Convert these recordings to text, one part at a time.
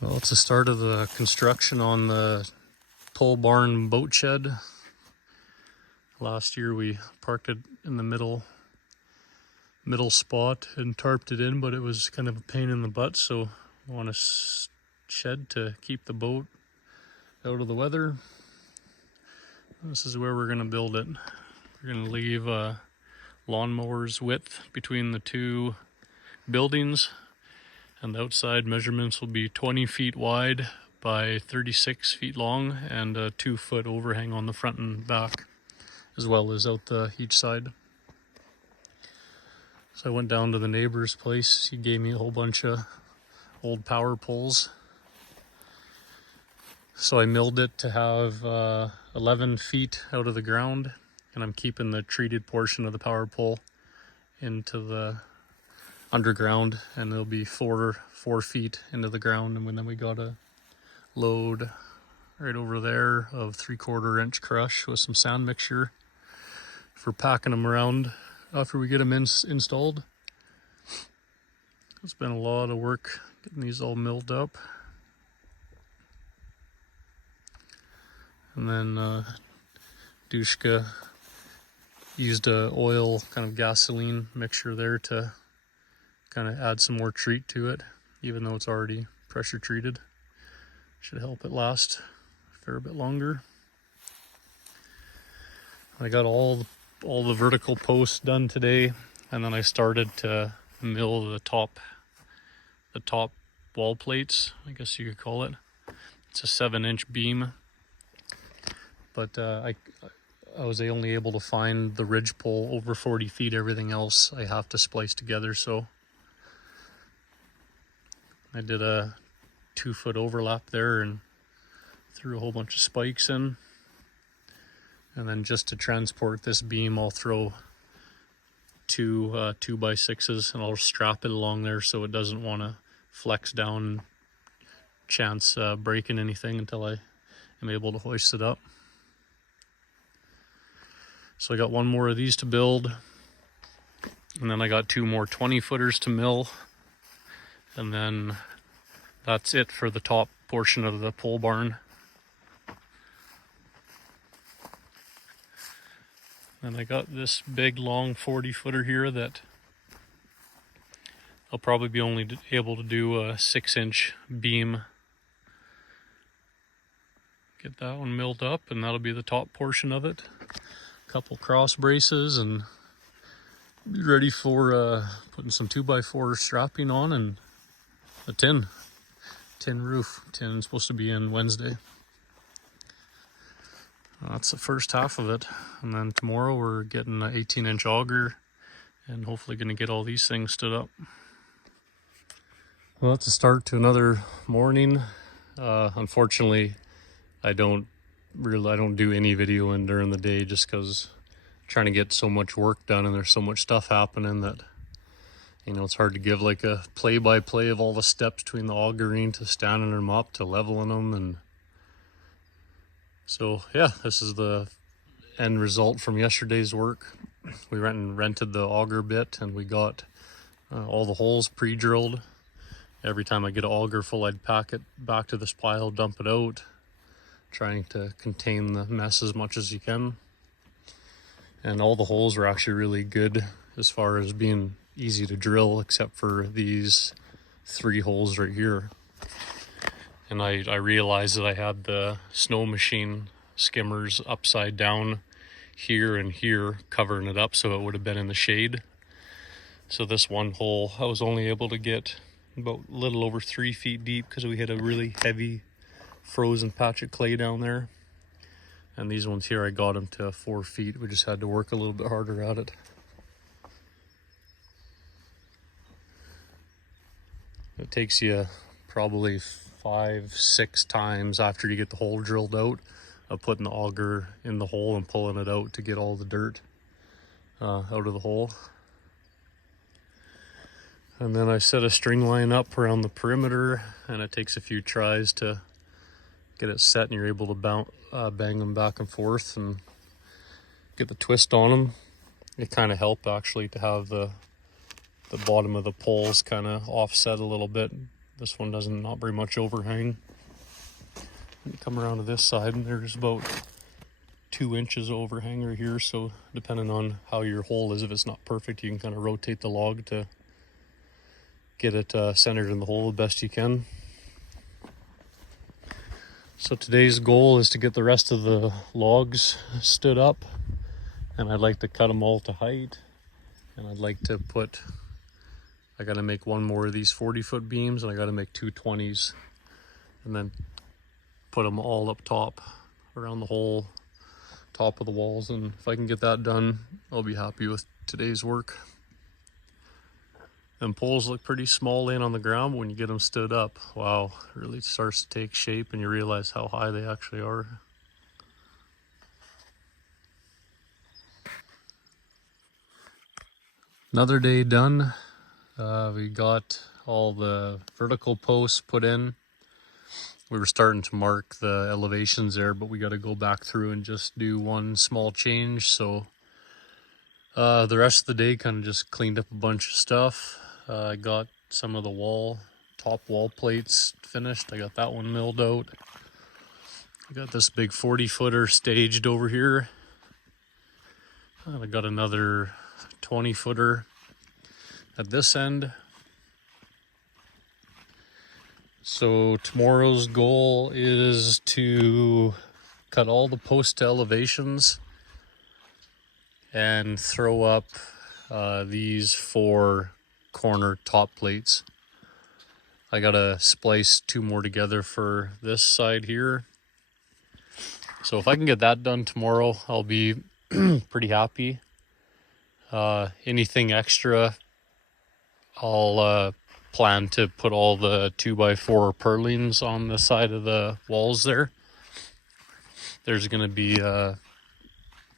Well, it's the start of the construction on the pole barn boat shed. Last year we parked it in the middle spot and tarped it in, but it was kind of a pain in the butt, so I want a shed to keep the boat out of the weather. This is where we're going to build it. We're going to leave a lawnmower's width between the two buildings, and the outside measurements will be 20 feet wide by 36 feet long and a 2-foot overhang on the front and back, as well as out each side. So I went down to the neighbor's place. He gave me a whole bunch of old power poles. So I milled it to have 11 feet out of the ground, and I'm keeping the treated portion of the power pole into the underground, and it'll be 4 feet into the ground. And then we got a load right over there of 3/4 inch crush with some sand mixture for packing them around after we get them installed. It's been a lot of work getting these all milled up. And then Dushka used a oil kind of gasoline mixture there to kind of add some more treat to it, even though it's already pressure treated. Should help it last a fair bit longer. I got all the vertical posts done today, and then I started to mill the top wall plates, I guess you could call it. It's a 7-inch beam, but I was only able to find the ridge pole over 40 feet. Everything else I have to splice together, so I did a 2-foot overlap there and threw a whole bunch of spikes in. And then just to transport this beam, I'll throw two 2x6s, and I'll strap it along there so it doesn't want to flex down and chance breaking anything until I am able to hoist it up. So I got one more of these to build, and then I got 2 more 20-footers to mill, and then that's it for the top portion of the pole barn. And I got this big long 40-footer here that I'll probably be only able to do a 6-inch beam. Get that one milled up, and that'll be the top portion of it. A couple cross braces, and be ready for putting some 2x4 strapping on and a tin roof. Tin is supposed to be in Wednesday. That's the first half of it, and then tomorrow we're getting an 18-inch auger and hopefully going to get all these things stood up. Well, that's a start to another morning. Unfortunately, I don't do any videoing during the day just because I'm trying to get so much work done and there's so much stuff happening that, it's hard to give like a play-by-play of all the steps between the augering to standing them up to leveling them. And so yeah, this is the end result from yesterday's work. We rented the auger bit, and we got all the holes pre-drilled. Every time I get an auger full, I'd pack it back to this pile, dump it out, trying to contain the mess as much as you can. And all the holes were actually really good as far as being easy to drill, except for these 3 holes right here. And I realized that I had the snow machine skimmers upside down here and here, covering it up so it would have been in the shade. So this one hole I was only able to get about a little over 3 feet deep because we had a really heavy frozen patch of clay down there. And these ones here, I got them to 4 feet. We just had to work a little bit harder at it. It takes you probably 5-6 times after you get the hole drilled out of putting the auger in the hole and pulling it out to get all the dirt out of the hole. And then I set a string line up around the perimeter, and it takes a few tries to get it set, and you're able to bang them back and forth and get the twist on them. It kind of helped actually to have the bottom of the poles kind of offset a little bit This one doesn't, not very much overhang. You come around to this side and there's about 2 inches overhang right here, so depending on how your hole is, if it's not perfect, you can kind of rotate the log to get it centered in the hole the best you can. So today's goal is to get the rest of the logs stood up, and I'd like to cut them all to height, and I'd like to put, I got to make one more of these 40-foot beams, and I got to make 2 20s, and then put them all up top around the whole top of the walls. And if I can get that done, I'll be happy with today's work. And poles look pretty small laying on the ground, but when you get them stood up, wow, it really starts to take shape and you realize how high they actually are. Another day done. We got all the vertical posts put in. We were starting to mark the elevations there, but we got to go back through and just do one small change. So the rest of the day kind of just cleaned up a bunch of stuff. I got some of the top wall plates finished. I got that one milled out. I got this big 40-footer staged over here. And I got another 20-footer at this end. So tomorrow's goal is to cut all the post elevations and throw up these 4 corner top plates. I gotta splice 2 more together for this side here. So if I can get that done tomorrow, I'll be pretty happy. Anything extra, I'll plan to put all the 2x4 purlins on the side of the walls there. There's going to be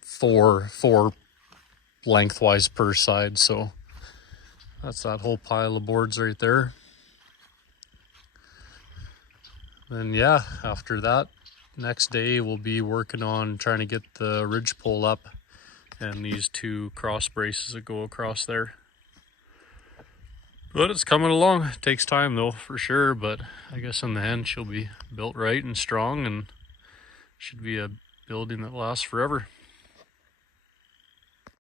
4 lengthwise per side, so that's that whole pile of boards right there. And yeah, after that, next day we'll be working on trying to get the ridge pole up and these 2 cross braces that go across there. But it's coming along. It takes time though, for sure, but I guess in the end she'll be built right and strong and should be a building that lasts forever.